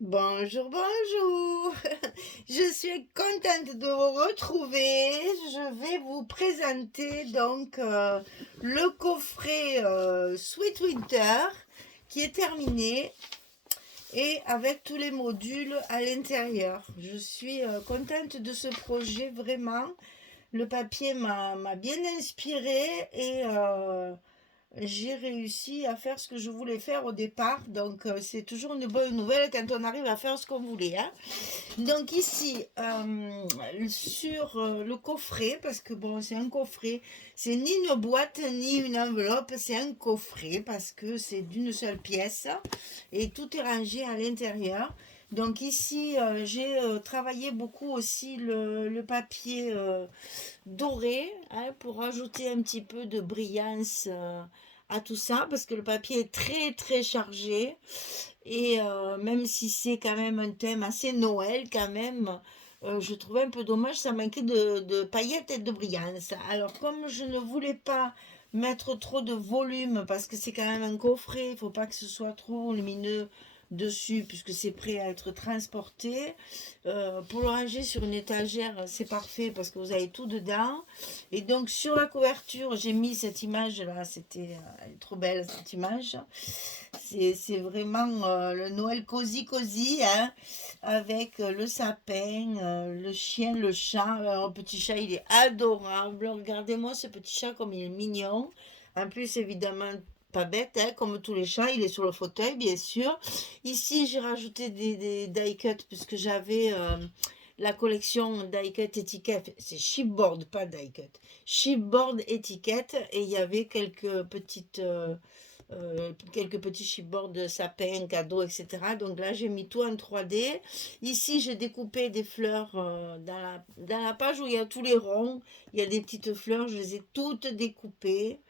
Bonjour, bonjour. Je suis contente de vous retrouver. Je vais vous présenter le coffret Sweet Winter qui est terminé et avec tous les modules à l'intérieur. Je suis contente de ce projet vraiment. Le papier m'a bien inspiré et j'ai réussi à faire ce que je voulais faire au départ. C'est toujours une bonne nouvelle quand on arrive à faire ce qu'on voulait, hein. Donc ici, sur le coffret, parce que bon, c'est un coffret, c'est ni une boîte ni une enveloppe, c'est un coffret parce que c'est d'une seule pièce et tout est rangé à l'intérieur. Donc ici, j'ai travaillé beaucoup aussi le papier doré, hein, pour rajouter un petit peu de brillance à tout ça, parce que le papier est très très chargé. Et même si c'est quand même un thème assez Noël, quand même, je trouvais un peu dommage, ça manquait de paillettes et de brillance. Alors, comme je ne voulais pas mettre trop de volume, parce que c'est quand même un coffret, il ne faut pas que ce soit trop lumineux dessus, puisque c'est prêt à être transporté. Pour le ranger sur une étagère, c'est parfait, parce que vous avez tout dedans. Et donc, sur la couverture, j'ai mis cette image-là, elle est trop belle, cette image. C'est vraiment le Noël cosy cosy, hein, avec le sapin, le chien, le chat. Alors, le petit chat, il est adorable. Regardez-moi ce petit chat comme il est mignon. En plus, évidemment, pas bête, hein, comme tous les chats, il est sur le fauteuil, bien sûr. Ici, j'ai rajouté des die cuts puisque j'avais la collection die cut étiquette. C'est chipboard, pas die cut. Chipboard étiquette. Et il y avait quelques petits chipboards de sapin, cadeaux, etc. Donc là, j'ai mis tout en 3D. Ici, j'ai découpé des fleurs dans la page où il y a tous les ronds. Il y a des petites fleurs, je les ai toutes découpées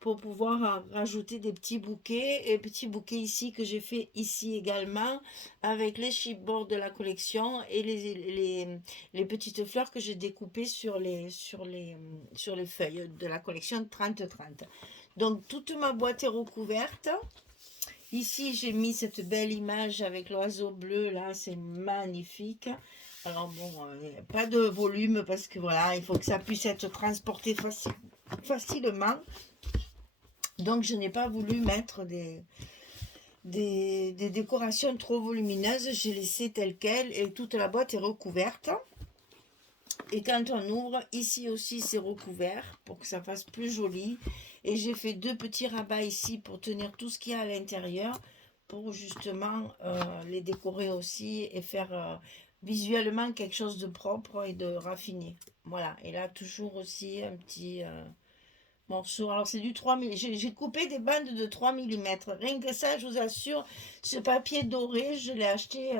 pour pouvoir rajouter des petits bouquets. Et petits bouquets ici que j'ai fait ici également avec les chipboards de la collection et les petites fleurs que j'ai découpées sur les feuilles de la collection 30-30. Donc toute ma boîte est recouverte. Ici, j'ai mis cette belle image avec l'oiseau bleu, là, c'est magnifique. Alors bon, pas de volume parce que voilà, il faut que ça puisse être transporté facilement. Donc je n'ai pas voulu mettre des décorations trop volumineuses. J'ai laissé tel quel et toute la boîte est recouverte. Et quand on ouvre, ici aussi c'est recouvert pour que ça fasse plus joli. Et j'ai fait deux petits rabats ici pour tenir tout ce qu'il y a à l'intérieur, pour justement les décorer aussi et faire visuellement quelque chose de propre et de raffiné. Voilà, et là toujours aussi un petit morceau. Alors c'est du 3 mm. J'ai coupé des bandes de 3 mm. Rien que ça, je vous assure, ce papier doré, je l'ai acheté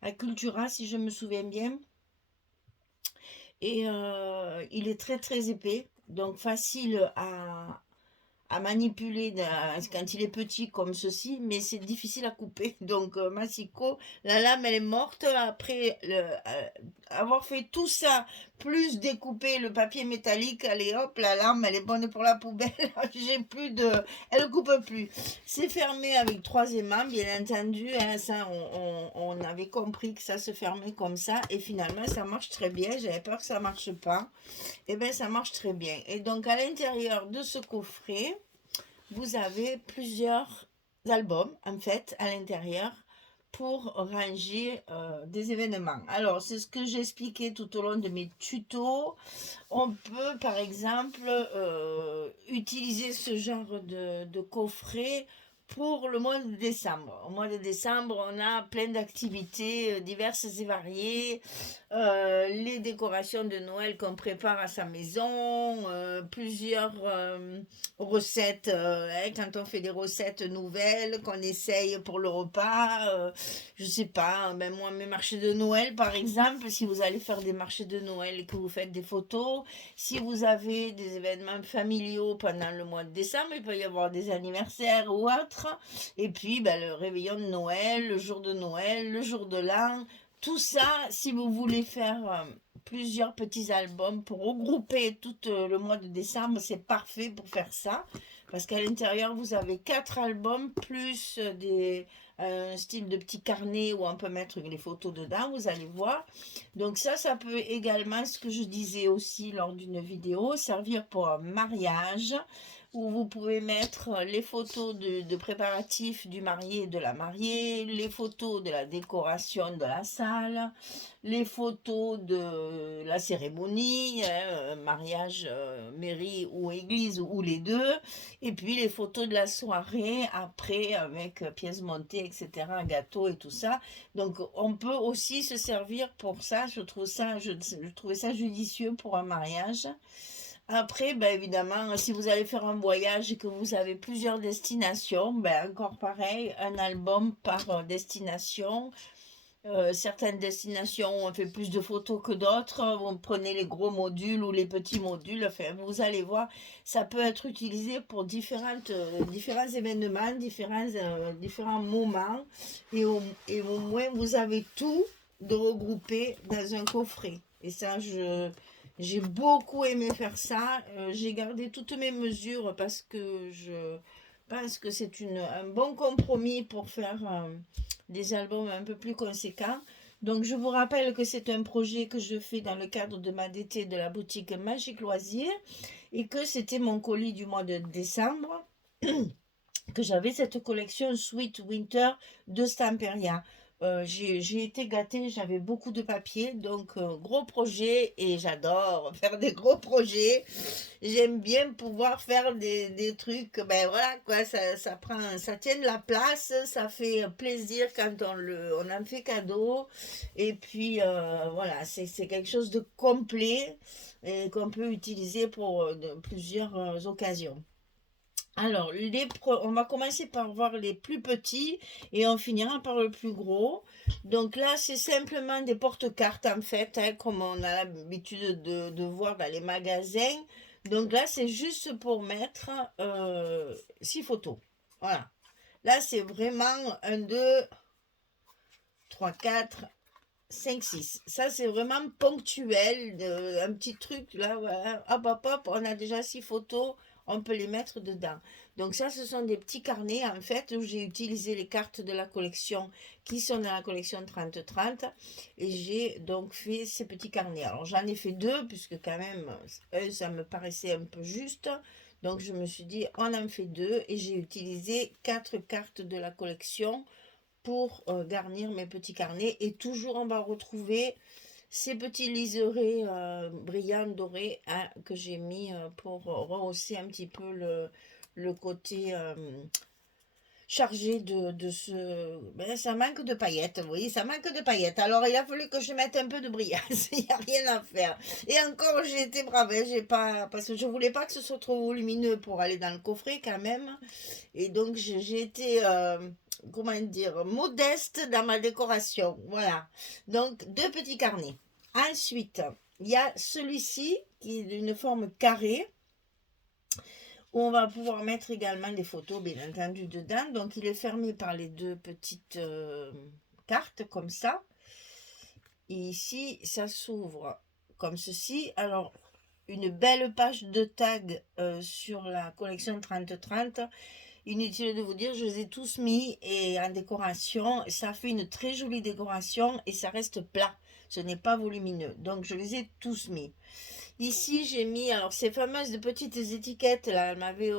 à Cultura si je me souviens bien. Et il est très très épais, donc facile à manipuler quand il est petit comme ceci, mais c'est difficile à couper. Donc Massicot, la lame elle est morte après avoir fait tout ça, plus découper le papier métallique, allez hop, la lame elle est bonne pour la poubelle. J'ai plus de, elle coupe plus. C'est fermé avec trois aimants, bien entendu, hein, ça on avait compris que ça se fermait comme ça, et finalement ça marche très bien. J'avais peur que ça marche pas. Et bien ça marche très bien. Et donc à l'intérieur de ce coffret, vous avez plusieurs albums en fait à l'intérieur pour ranger des événements. Alors c'est ce que j'expliquais tout au long de mes tutos. On peut par exemple utiliser ce genre de coffret pour le mois de décembre. Au mois de décembre, on a plein d'activités diverses et variées. Les décorations de Noël qu'on prépare à sa maison, plusieurs recettes, hein, quand on fait des recettes nouvelles qu'on essaye pour le repas, je sais pas, ben moi mes marchés de Noël par exemple, si vous allez faire des marchés de Noël et que vous faites des photos, si vous avez des événements familiaux pendant le mois de décembre, il peut y avoir des anniversaires ou autres, et puis ben, le réveillon de Noël, le jour de Noël, le jour de l'an, tout ça, si vous voulez faire plusieurs petits albums pour regrouper tout le mois de décembre, c'est parfait pour faire ça. Parce qu'à l'intérieur, vous avez quatre albums plus un style de petit carnet où on peut mettre les photos dedans, vous allez voir. Donc ça peut également, ce que je disais aussi lors d'une vidéo, servir pour un mariage où vous pouvez mettre les photos de préparatifs du marié et de la mariée, les photos de la décoration de la salle, les photos de la cérémonie, hein, mariage, mairie ou église ou les deux, et puis les photos de la soirée après avec pièces montées, etc., gâteau et tout ça. Donc on peut aussi se servir pour ça, je trouvais ça judicieux pour un mariage. Après, ben évidemment, si vous allez faire un voyage et que vous avez plusieurs destinations, ben encore pareil, un album par destination. Certaines destinations, on fait plus de photos que d'autres. Vous prenez les gros modules ou les petits modules. Enfin, vous allez voir, ça peut être utilisé pour différents événements, différents moments. Et au moins, vous avez tout de regroupé dans un coffret. Et ça, j'ai beaucoup aimé faire ça. J'ai gardé toutes mes mesures parce que je pense que c'est un bon compromis pour faire des albums un peu plus conséquents. Donc je vous rappelle que c'est un projet que je fais dans le cadre de ma DT de la boutique Magique Loisirs et que c'était mon colis du mois de décembre, que j'avais cette collection Sweet Winter de Stamperia. J'ai été gâtée, j'avais beaucoup de papier, donc gros projet et j'adore faire des gros projets. J'aime bien pouvoir faire des trucs, ben voilà quoi, ça tient de la place, ça fait plaisir quand on en fait cadeau. Et puis voilà, c'est quelque chose de complet et qu'on peut utiliser pour plusieurs occasions. Alors, on va commencer par voir les plus petits et on finira par le plus gros. Donc là, c'est simplement des porte-cartes en fait, hein, comme on a l'habitude de voir dans les magasins. Donc là, c'est juste pour mettre 6 photos. Voilà. Là, c'est vraiment un, 2, 3, 4, 5, 6. Ça, c'est vraiment ponctuel, un petit truc, là, voilà. Hop, hop, hop, on a déjà 6 photos, on peut les mettre dedans. Donc ça, ce sont des petits carnets, en fait, où j'ai utilisé les cartes de la collection qui sont dans la collection 30-30. Et j'ai donc fait ces petits carnets. Alors, j'en ai fait deux, puisque quand même, ça me paraissait un peu juste. Donc, je me suis dit, on en fait deux. Et j'ai utilisé 4 cartes de la collection pour garnir mes petits carnets. Et toujours, on va retrouver ces petits liserés brillants dorés, hein, que j'ai mis pour rehausser un petit peu le côté chargé de ce... Ben, ça manque de paillettes, vous voyez, ça manque de paillettes. Alors, il a fallu que je mette un peu de brillance, il n'y a rien à faire. Et encore, j'ai été brave, hein, j'ai pas... parce que je voulais pas que ce soit trop lumineux pour aller dans le coffret quand même. Et donc, j'ai été... comment dire, modeste dans ma décoration. Voilà. Donc, deux petits carnets. Ensuite, il y a celui-ci qui est d'une forme carrée où on va pouvoir mettre également des photos, bien entendu, dedans. Donc, il est fermé par les deux petites cartes, comme ça. Et ici, ça s'ouvre comme ceci. Alors, une belle page de tag sur la collection 30-30. Inutile de vous dire, je les ai tous mis et en décoration. Ça fait une très jolie décoration et ça reste plat. Ce n'est pas volumineux. Donc, je les ai tous mis. Ici, j'ai mis alors ces fameuses petites étiquettes là. Elle m'avait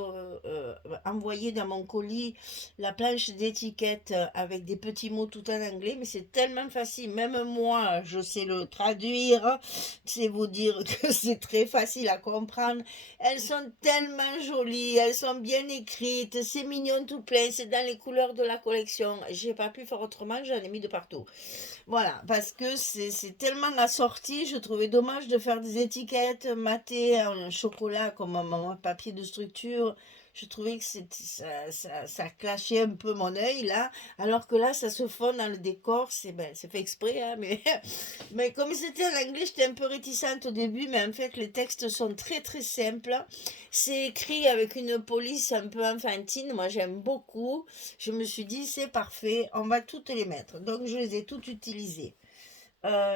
envoyé dans mon colis la planche d'étiquettes avec des petits mots tout en anglais, mais c'est tellement facile. Même moi, je sais le traduire. C'est vous dire que c'est très facile à comprendre. Elles sont tellement jolies, elles sont bien écrites, c'est mignon tout plein, c'est dans les couleurs de la collection. J'ai pas pu faire autrement, j'en ai mis de partout. Voilà, parce que c'est tellement assorti, je trouvais dommage de faire des étiquettes matées en chocolat comme un papier de structure. Je trouvais que ça clashait un peu mon œil là, alors que là ça se fond dans le décor, c'est fait exprès, hein, mais comme c'était en anglais, j'étais un peu réticente au début, mais en fait les textes sont très très simples. C'est écrit avec une police un peu enfantine, moi j'aime beaucoup. Je me suis dit c'est parfait, on va toutes les mettre. Donc je les ai toutes utilisées.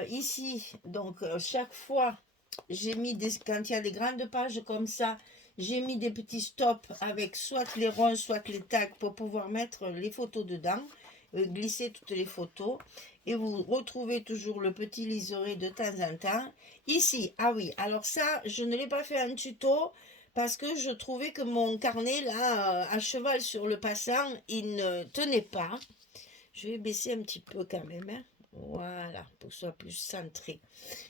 Ici, donc chaque fois, j'ai mis quand il y a des grandes pages comme ça, j'ai mis des petits stops avec soit les ronds, soit les tags pour pouvoir mettre les photos dedans. glisser toutes les photos. Et vous retrouvez toujours le petit liseré de temps en temps. Ici, ah oui, alors ça, je ne l'ai pas fait en tuto parce que je trouvais que mon carnet, là, à cheval sur le passant, il ne tenait pas. Je vais baisser un petit peu quand même, hein. Voilà, pour que ce soit plus centré.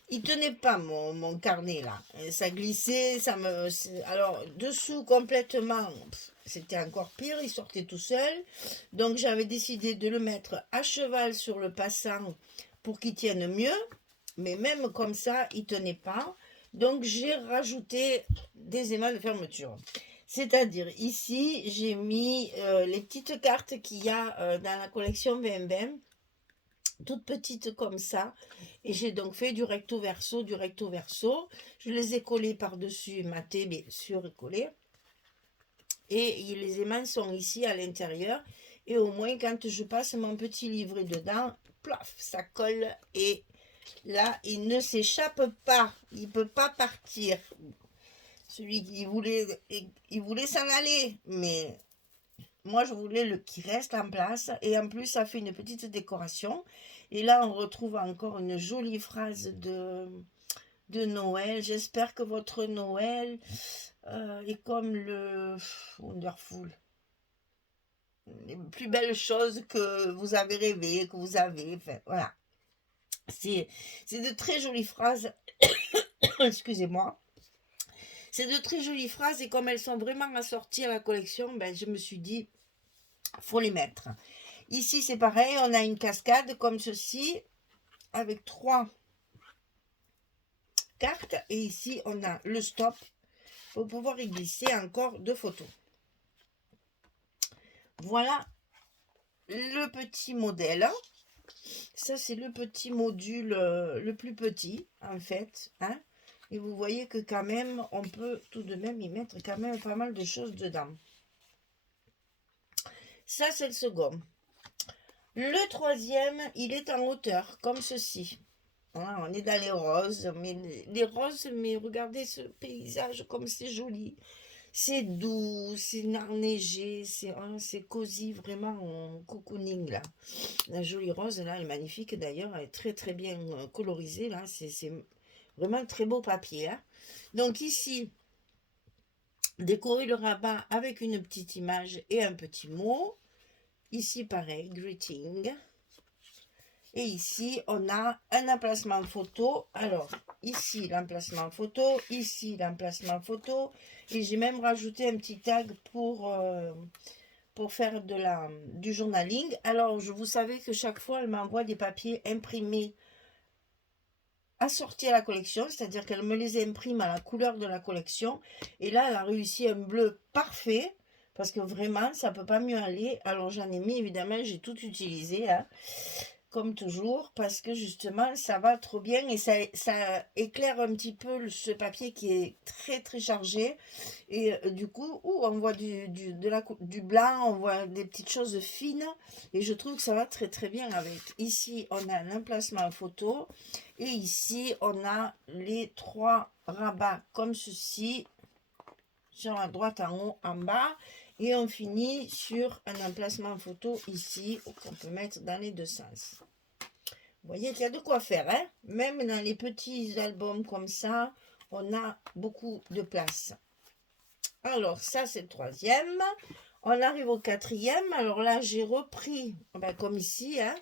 Il tenait pas mon carnet là. Ça glissait, ça me. Alors, dessous complètement, c'était encore pire, il sortait tout seul. Donc j'avais décidé de le mettre à cheval sur le passant pour qu'il tienne mieux. Mais même comme ça, il tenait pas. Donc j'ai rajouté des aimants de fermeture. C'est-à-dire ici, j'ai mis les petites cartes qu'il y a dans la collection BMBM, toutes petites comme ça. Et j'ai donc fait du recto verso, du recto verso. Je les ai collées par-dessus, maté, bien sûr, et collées. Et les aimants sont ici à l'intérieur. Et au moins, quand je passe mon petit livret dedans, plaf, ça colle. Et là, il ne s'échappe pas. Il ne peut pas partir. Celui qui voulait, il voulait s'en aller. Mais moi, je voulais qu'il reste en place. Et en plus, ça fait une petite décoration. Et là, on retrouve encore une jolie phrase de Noël. J'espère que votre Noël est comme le Wonderful. Les plus belles choses que vous avez rêvé, que vous avez. Enfin, voilà. C'est de très jolies phrases. Excusez-moi. C'est de très jolies phrases et comme elles sont vraiment assorties à la collection, ben, je me suis dit, faut les mettre. Ici, c'est pareil, on a une cascade comme ceci, avec 3 cartes. Et ici, on a le stop pour pouvoir y glisser encore 2 photos. Voilà le petit modèle. Ça, c'est le petit module, le plus petit, en fait. Hein. Et vous voyez que quand même, on peut tout de même y mettre quand même pas mal de choses dedans. Ça, c'est le second. Le troisième, il est en hauteur, comme ceci. Voilà, on est dans les roses, mais les roses, mais regardez ce paysage comme c'est joli. C'est doux, c'est enneigé, c'est cosy, vraiment en cocooning là. La jolie rose là, elle est magnifique d'ailleurs, elle est très très bien colorisée là, c'est vraiment très beau papier. Hein. Donc ici, décorer le rabat avec une petite image et un petit mot. Ici pareil, greeting. Et ici, on a un emplacement photo. Alors, ici, l'emplacement photo. Ici, l'emplacement photo. Et j'ai même rajouté un petit tag pour faire du journaling. Alors, vous savez que chaque fois, elle m'envoie des papiers imprimés assortis à la collection. C'est-à-dire qu'elle me les imprime à la couleur de la collection. Et là, elle a réussi un bleu parfait. Parce que vraiment, ça ne peut pas mieux aller. Alors, j'en ai mis, évidemment, j'ai tout utilisé. Hein. Comme toujours, parce que justement, ça va trop bien et ça éclaire un petit peu ce papier qui est très très chargé. Et du coup, on voit du blanc, on voit des petites choses fines et je trouve que ça va très très bien avec. Ici, on a l'emplacement photo et ici, on a les 3 rabats comme ceci, sur la droite, en haut, en bas. Et on finit sur un emplacement photo ici, qu'on peut mettre dans les 2 sens. Vous voyez qu'il y a de quoi faire, hein? Même dans les petits albums comme ça, on a beaucoup de place. Alors, ça, c'est le troisième. On arrive au quatrième. Alors là, j'ai repris, comme ici, hein?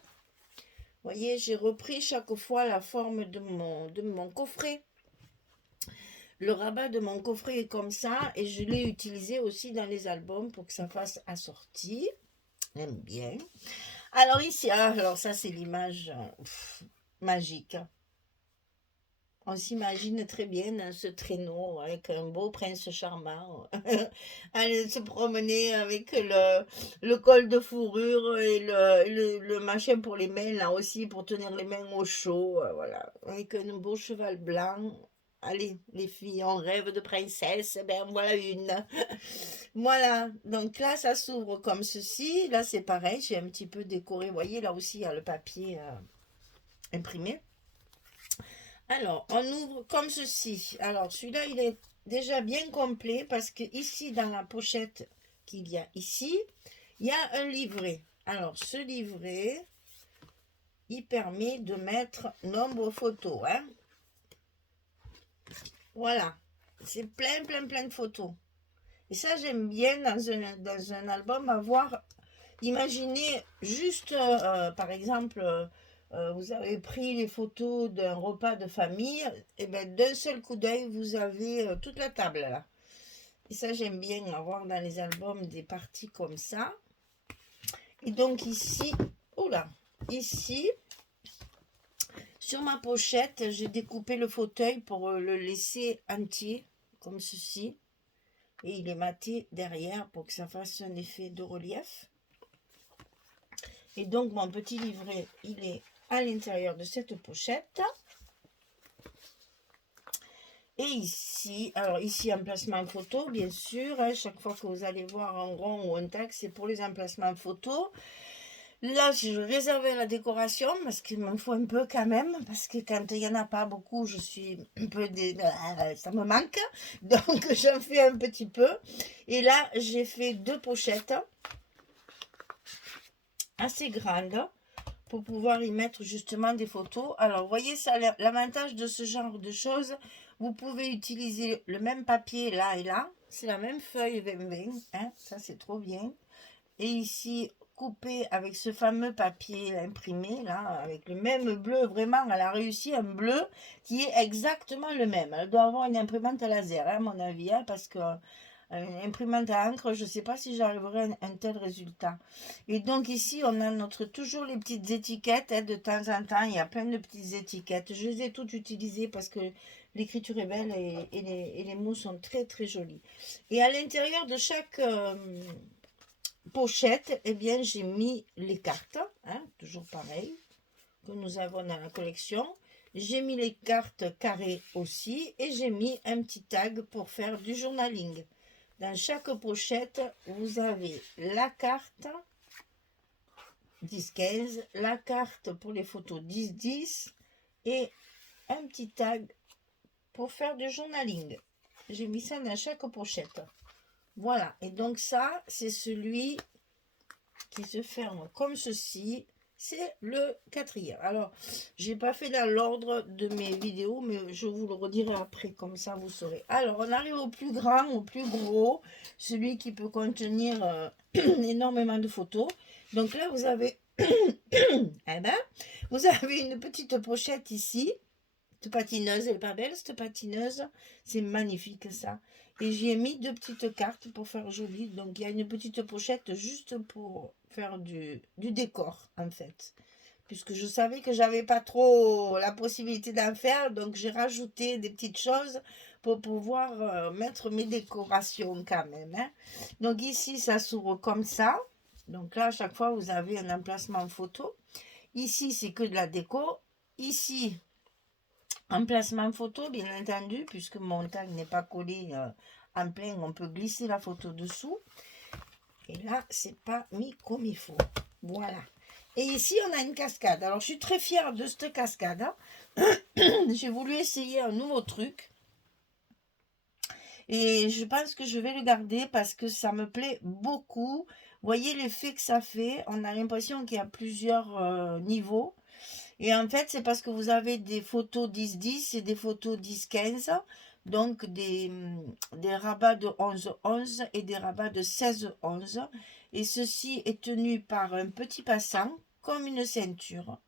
Vous voyez, j'ai repris chaque fois la forme de mon coffret. Le rabat de mon coffret est comme ça et je l'ai utilisé aussi dans les albums pour que ça fasse assorti. J'aime bien. Alors ici, alors ça c'est l'image magique. On s'imagine très bien dans ce traîneau avec un beau prince charmant. Aller se promener avec le col de fourrure et le machin pour les mains là aussi pour tenir les mains au chaud. Voilà. Avec un beau cheval blanc. Allez, les filles, on rêve de princesse, ben voilà une. Voilà, donc là, ça s'ouvre comme ceci. Là, c'est pareil, j'ai un petit peu décoré. Vous voyez, là aussi, il y a le papier imprimé. Alors, on ouvre comme ceci. Alors, celui-là, il est déjà bien complet parce que ici, dans la pochette qu'il y a ici, il y a un livret. Alors, ce livret, il permet de mettre nombre photos. Hein. Voilà. C'est plein de photos. Et ça, j'aime bien dans un album avoir, imaginez juste, par exemple, vous avez pris les photos d'un repas de famille, et bien d'un seul coup d'œil, vous avez toute la table là. Et ça, j'aime bien avoir dans les albums des parties comme ça. Et donc ici, oula, ici, sur ma pochette, j'ai découpé le fauteuil pour le laisser entier, comme ceci. Et il est maté derrière pour que ça fasse un effet de relief. Et donc mon petit livret, il est à l'intérieur de cette pochette. Et ici, alors ici emplacement photo, bien sûr. Hein, chaque fois que vous allez voir un rond ou un texte, c'est pour les emplacements photos. Là, je réservais la décoration parce qu'il m'en faut un peu quand même. Parce que quand il n'y en a pas beaucoup, je suis un peu... ça me manque. Donc, j'en fais un petit peu. Et là, j'ai fait 2 pochettes assez grandes pour pouvoir y mettre justement des photos. Alors, vous voyez, ça, l'avantage de ce genre de choses, vous pouvez utiliser le même papier là et là. C'est la même feuille 20-20. Hein, ça, c'est trop bien. Et ici, coupé avec ce fameux papier imprimé, là, avec le même bleu, vraiment, elle a réussi un bleu qui est exactement le même. Elle doit avoir une imprimante à laser, hein, à mon avis, hein, parce que une imprimante à encre, je ne sais pas si j'arriverai à un tel résultat. Et donc ici, on a toujours les petites étiquettes, hein, de temps en temps, il y a plein de petites étiquettes. Je les ai toutes utilisées parce que l'écriture est belle et les mots sont très jolis. Et à l'intérieur de chaque... pochette, eh bien j'ai mis les cartes, hein, toujours pareil, que nous avons dans la collection. J'ai mis les cartes carrées aussi et j'ai mis un petit tag pour faire du journaling. Dans chaque pochette, vous avez la carte 10-15, la carte pour les photos 10-10 et un petit tag pour faire du journaling. J'ai mis ça dans chaque pochette. Voilà, et donc ça, c'est celui qui se ferme comme ceci. C'est le 4e. Alors, j'ai pas fait dans l'ordre de mes vidéos, mais je vous le redirai après, comme ça vous saurez. Alors, on arrive au plus grand, au plus gros, celui qui peut contenir énormément de photos. Donc là, vous avez, eh ben, vous avez une petite pochette ici. Cette patineuse, elle est pas belle, cette patineuse. C'est magnifique, ça. Et j'y ai mis 2 petites cartes pour faire joli. Donc, il y a une petite pochette juste pour faire du décor, en fait. Puisque je savais que j'avais pas trop la possibilité d'en faire. Donc, j'ai rajouté des petites choses pour pouvoir mettre mes décorations quand même. Hein. Donc, ici, ça s'ouvre comme ça. Donc là, à chaque fois, vous avez un emplacement photo. Ici, c'est que de la déco. Ici, emplacement photo, bien entendu, puisque mon tag n'est pas collé en plein, on peut glisser la photo dessous. Et là, c'est pas mis comme il faut. Voilà. Et ici, on a une cascade. Alors, je suis très fière de cette cascade. Hein. J'ai voulu essayer un nouveau truc. Et je pense que je vais le garder parce que ça me plaît beaucoup. Vous voyez l'effet que ça fait. On a l'impression qu'il y a plusieurs niveaux. Et en fait, c'est parce que vous avez des photos 10-10 et des photos 10-15. Donc, des rabats de 11-11 et des rabats de 16-11. Et ceci est tenu par un petit passant, comme une ceinture.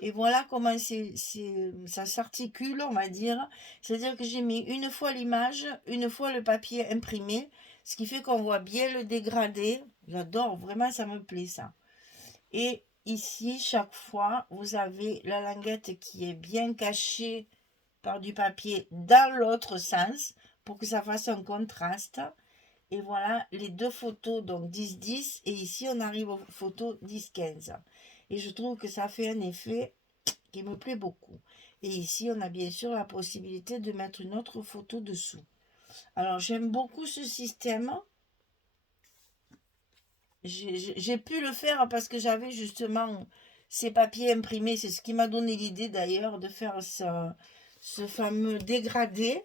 Et voilà comment ça s'articule, on va dire. C'est-à-dire que j'ai mis une fois l'image, une fois le papier imprimé. Ce qui fait qu'on voit bien le dégradé. J'adore, vraiment, ça me plaît, ça. Et ici, chaque fois, vous avez la languette qui est bien cachée par du papier dans l'autre sens pour que ça fasse un contraste. Et voilà les 2 photos, donc 10-10. Et ici, on arrive aux photos 10-15. Et je trouve que ça fait un effet qui me plaît beaucoup. Et ici, on a bien sûr la possibilité de mettre une autre photo dessous. Alors, j'aime beaucoup ce système. J'ai pu le faire parce que j'avais justement ces papiers imprimés. C'est ce qui m'a donné l'idée d'ailleurs de faire ce fameux dégradé.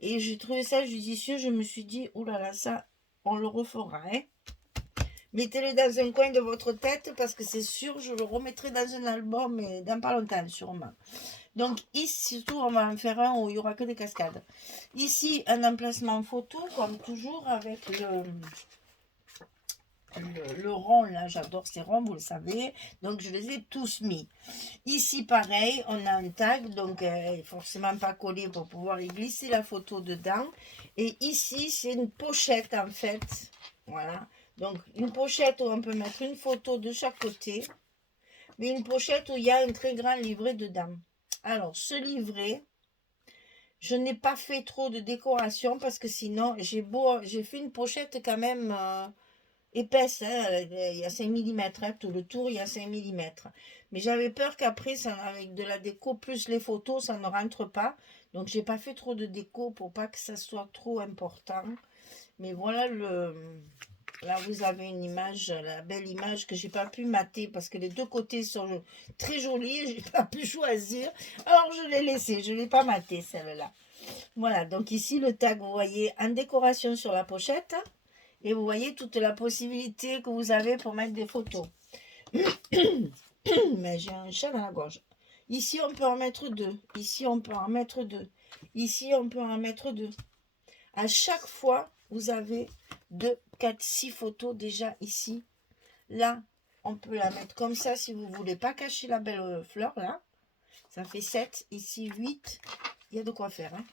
Et j'ai trouvé ça judicieux. Je me suis dit, oulala, ça, on le refera. Hein. Mettez-le dans un coin de votre tête parce que c'est sûr, je le remettrai dans un album et dans pas longtemps sûrement. Donc ici, surtout, on va en faire un où il n'y aura que des cascades. Ici, un emplacement photo, comme toujours, avec le rond, là, j'adore ces ronds, vous le savez. Donc, je les ai tous mis. Ici, pareil, on a un tag, donc forcément pas collé pour pouvoir y glisser la photo dedans. Et ici, c'est une pochette, en fait. Voilà. Donc, une pochette où on peut mettre une photo de chaque côté. Mais une pochette où il y a un très grand livret dedans. Alors, ce livret, je n'ai pas fait trop de décoration parce que sinon, j'ai fait une pochette quand même épaisse, hein, il y a 5 mm, hein, tout le tour, il y a 5 mm. Mais j'avais peur qu'après, avec de la déco plus les photos, ça ne rentre pas. Donc, j'ai pas fait trop de déco pour pas que ça soit trop important. Mais voilà Là, vous avez une image, la belle image que j'ai pas pu mater parce que les deux côtés sont très jolis. J'ai pas pu choisir. Alors, je l'ai laissé. Je l'ai pas maté, celle-là. Voilà. Donc, ici, le tag, vous voyez, en décoration sur la pochette. Et vous voyez toute la possibilité que vous avez pour mettre des photos. Mais j'ai un chat dans la gorge. Ici, on peut en mettre deux. Ici, on peut en mettre deux. Ici, on peut en mettre deux. À chaque fois, vous avez 2, 4, 6 photos déjà ici. Là, on peut la mettre comme ça si vous ne voulez pas cacher la belle fleur, là. Ça fait 7, ici 8. Il y a de quoi faire. Hein.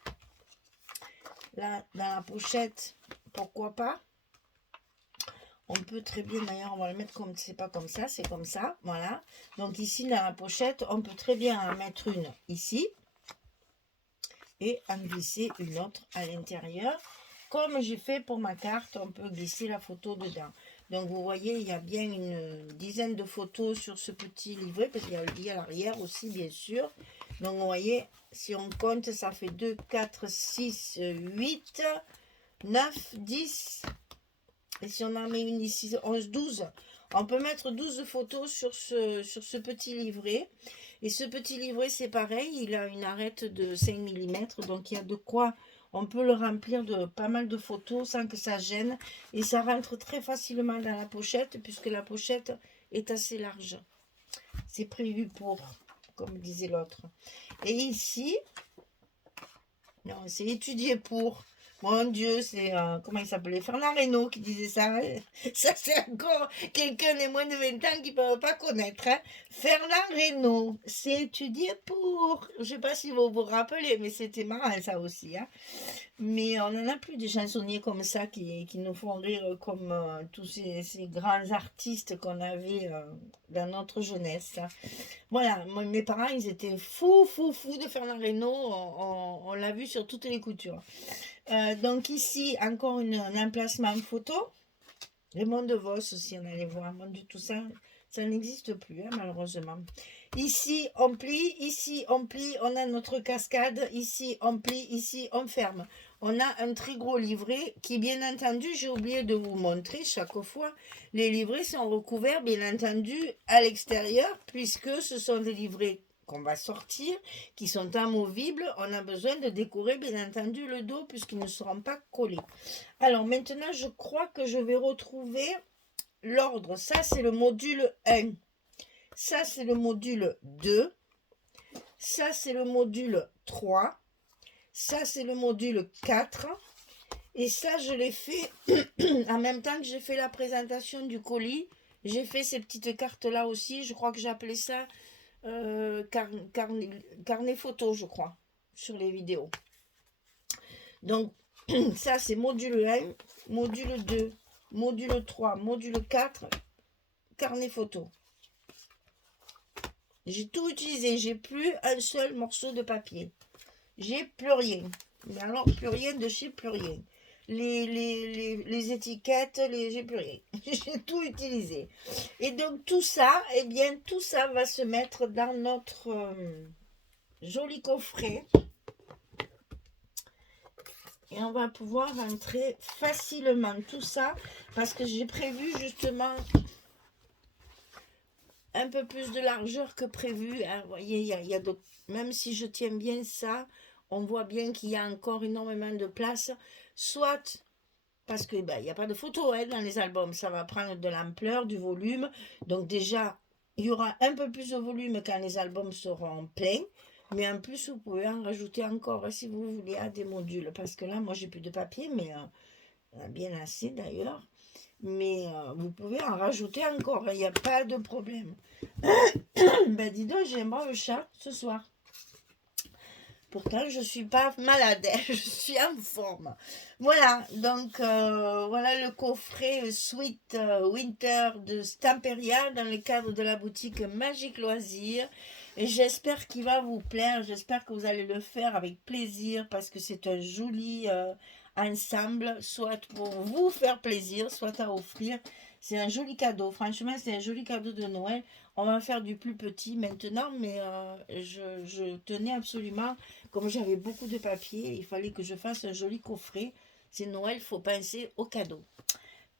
Là, dans la pochette, pourquoi pas. On peut très bien, d'ailleurs, on va le mettre comme, c'est pas comme ça, c'est comme ça, voilà. Donc ici, dans la pochette, on peut très bien en mettre une ici. Et en glisser une autre à l'intérieur. Comme j'ai fait pour ma carte, on peut glisser la photo dedans. Donc vous voyez, il y a bien une dizaine de photos sur ce petit livret, parce qu'il y a le billet à l'arrière aussi, bien sûr. Donc vous voyez, si on compte, ça fait 2, 4, 6, 8, 9, 10. Et si on en met une ici, 11, 12. On peut mettre 12 photos sur ce petit livret. Et ce petit livret, c'est pareil, il a une arête de 5 mm, donc il y a de quoi, on peut le remplir de pas mal de photos sans que ça gêne. Et ça rentre très facilement dans la pochette, puisque la pochette est assez large. C'est prévu pour, comme disait l'autre. Et ici, non, c'est étudié pour. Mon Dieu, c'est, comment il s'appelait? Fernand Reynaud qui disait ça. Ça, c'est encore quelqu'un des moins de 20 ans qui ne peut pas connaître. Hein. Fernand Reynaud, c'est étudié pour. Je ne sais pas si vous vous rappelez, mais c'était marrant ça aussi. Hein. Mais on n'en a plus des chansonniers comme ça qui nous font rire comme tous ces grands artistes qu'on avait dans notre jeunesse. Hein. Voilà, mes parents, ils étaient fous de Fernand Reynaud. On l'a vu sur toutes les coutures. Donc ici, encore un emplacement photo. Raymond DeVos aussi, on allait voir. Mon Dieu, tout ça, ça n'existe plus, hein, malheureusement. Ici, on plie. Ici, on plie. On a notre cascade. Ici, on plie. Ici, on ferme. On a un très gros livret qui, bien entendu, j'ai oublié de vous montrer chaque fois. Les livrets sont recouverts, bien entendu, à l'extérieur, puisque ce sont des livrets qu'on va sortir, qui sont amovibles. On a besoin de décorer, bien entendu, le dos, puisqu'ils ne seront pas collés. Alors, maintenant, je crois que je vais retrouver l'ordre. Ça, c'est le module 1. Ça, c'est le module 2. Ça, c'est le module 3. Ça, c'est le module 4. Et ça, je l'ai fait en même temps que j'ai fait la présentation du colis. J'ai fait ces petites cartes-là aussi. Je crois que j'ai appelé ça carnet photo, je crois, sur les vidéos. Donc, ça, c'est module 1, module 2, module 3, module 4, carnet photo. J'ai tout utilisé. J'ai plus un seul morceau de papier. J'ai plus rien. Mais alors, plus rien de chez plus rien. Les étiquettes, j'ai plus rien. J'ai tout utilisé. Et donc, tout ça, eh bien, tout ça va se mettre dans notre joli coffret. Et on va pouvoir rentrer facilement tout ça. Parce que j'ai prévu justement un peu plus de largeur que prévu. Hein. Vous voyez, il y a même si je tiens bien ça, on voit bien qu'il y a encore énormément de place. Soit parce que il n'y a pas de photos dans les albums. Ça va prendre de l'ampleur, du volume. Donc déjà, il y aura un peu plus de volume quand les albums seront pleins. Mais en plus, vous pouvez en rajouter encore si vous voulez à des modules. Parce que là, moi, j'ai plus de papier, mais bien assez d'ailleurs. Mais vous pouvez en rajouter encore, il n'y a pas de problème. Ben dis donc, j'ai un brave chat ce soir. Pourtant, je ne suis pas malade, je suis en forme. Voilà, donc voilà le coffret Sweet Winter de Stamperia dans le cadre de la boutique Magique Loisirs. Et j'espère qu'il va vous plaire, j'espère que vous allez le faire avec plaisir parce que c'est un joli ensemble, soit pour vous faire plaisir, soit à offrir. C'est un joli cadeau, franchement c'est un joli cadeau de Noël. On va faire du plus petit maintenant, mais je tenais absolument, comme j'avais beaucoup de papier, il fallait que je fasse un joli coffret. C'est Noël, il faut penser au cadeau.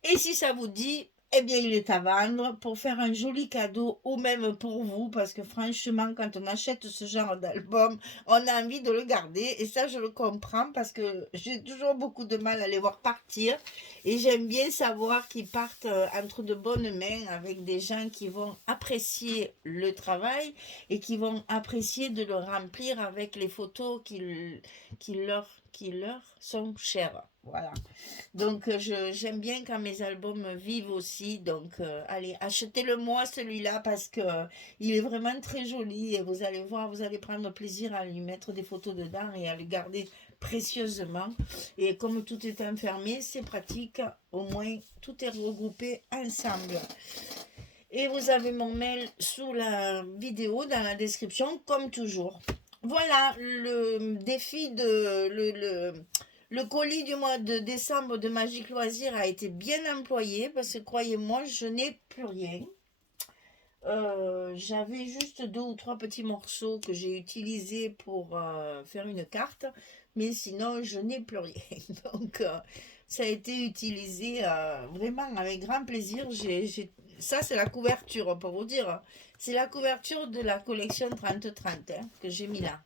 Et si ça vous dit, eh bien il est à vendre pour faire un joli cadeau ou même pour vous, parce que franchement quand on achète ce genre d'album, on a envie de le garder et ça je le comprends parce que j'ai toujours beaucoup de mal à les voir partir et j'aime bien savoir qu'ils partent entre de bonnes mains avec des gens qui vont apprécier le travail et qui vont apprécier de le remplir avec les photos qui leur sont chères. Voilà. Donc j'aime bien quand mes albums vivent aussi. Donc allez, achetez-le moi celui-là parce que il est vraiment très joli et vous allez voir, vous allez prendre plaisir à lui mettre des photos dedans et à le garder précieusement. Et comme tout est enfermé, c'est pratique. Au moins tout est regroupé ensemble. Et vous avez mon mail sous la vidéo dans la description comme toujours. Voilà le défi de le colis du mois de décembre de Magique Loisirs a été bien employé parce que croyez-moi, je n'ai plus rien. J'avais juste 2 ou 3 petits morceaux que j'ai utilisés pour faire une carte, mais sinon je n'ai plus rien. Donc ça a été utilisé vraiment avec grand plaisir. Ça c'est la couverture pour vous dire. C'est la couverture de la collection 30-30 que j'ai mis là.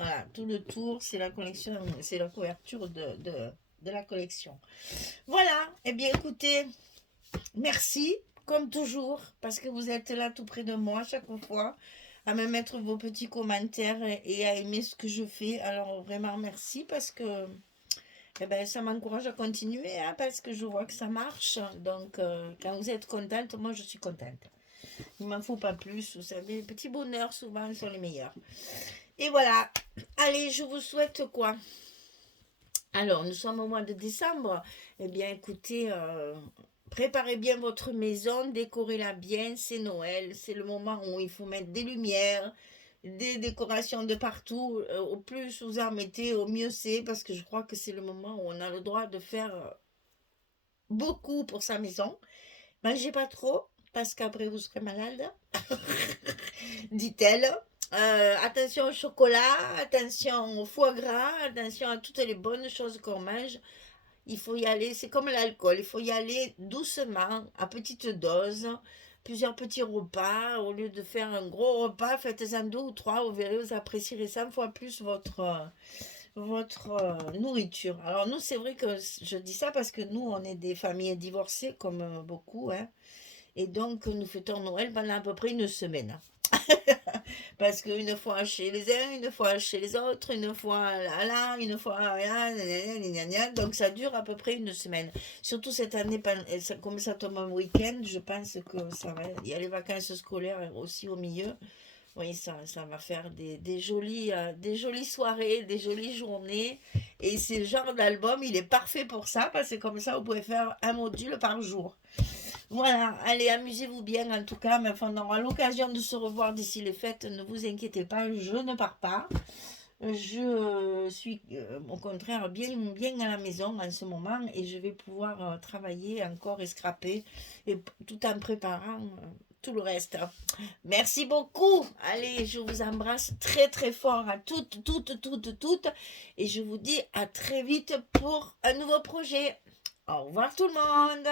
Voilà, tout le tour, c'est la collection, c'est la couverture de la collection. Voilà, eh bien écoutez, merci, comme toujours, parce que vous êtes là tout près de moi chaque fois, à me mettre vos petits commentaires et à aimer ce que je fais. Alors vraiment merci parce que eh ben, ça m'encourage à continuer, hein, parce que je vois que ça marche. Donc quand vous êtes contente, moi je suis contente. Il ne m'en faut pas plus, vous savez, les petits bonheurs souvent sont les meilleurs. Et voilà, allez, je vous souhaite quoi? Alors, nous sommes au mois de décembre. Eh bien, écoutez, préparez bien votre maison, décorez-la bien, c'est Noël, c'est le moment où il faut mettre des lumières, des décorations de partout. Au plus vous en mettez, au mieux c'est, parce que je crois que c'est le moment où on a le droit de faire beaucoup pour sa maison. Mangez pas trop, parce qu'après vous serez malade, dit-elle. Attention au chocolat, attention au foie gras, attention à toutes les bonnes choses qu'on mange. Il faut y aller, c'est comme l'alcool, il faut y aller doucement, à petite dose, plusieurs petits repas. Au lieu de faire un gros repas, faites-en 2 ou 3, vous verrez, vous apprécierez 100 fois plus votre nourriture. Alors nous, c'est vrai que je dis ça parce que nous, on est des familles divorcées, comme beaucoup, hein. Et donc, nous fêtons Noël pendant à peu près une semaine. Parce qu'une fois chez les uns, une fois chez les autres, une fois là, une fois là, donc ça dure à peu près une semaine. Surtout cette année, comme ça tombe un week-end, je pense que ça va. Il y a les vacances scolaires aussi au milieu. Oui, ça va faire des jolies soirées, des jolies journées. Et ce genre d'album, il est parfait pour ça, parce que comme ça, vous pouvez faire un module par jour. Voilà, allez, amusez-vous bien en tout cas, mais enfin, on aura l'occasion de se revoir d'ici les fêtes, ne vous inquiétez pas, je ne pars pas. Je suis au contraire bien à la maison en ce moment et je vais pouvoir travailler encore et scraper et tout en préparant tout le reste. Merci beaucoup. Allez, je vous embrasse très très fort à toutes et je vous dis à très vite pour un nouveau projet. Au revoir tout le monde.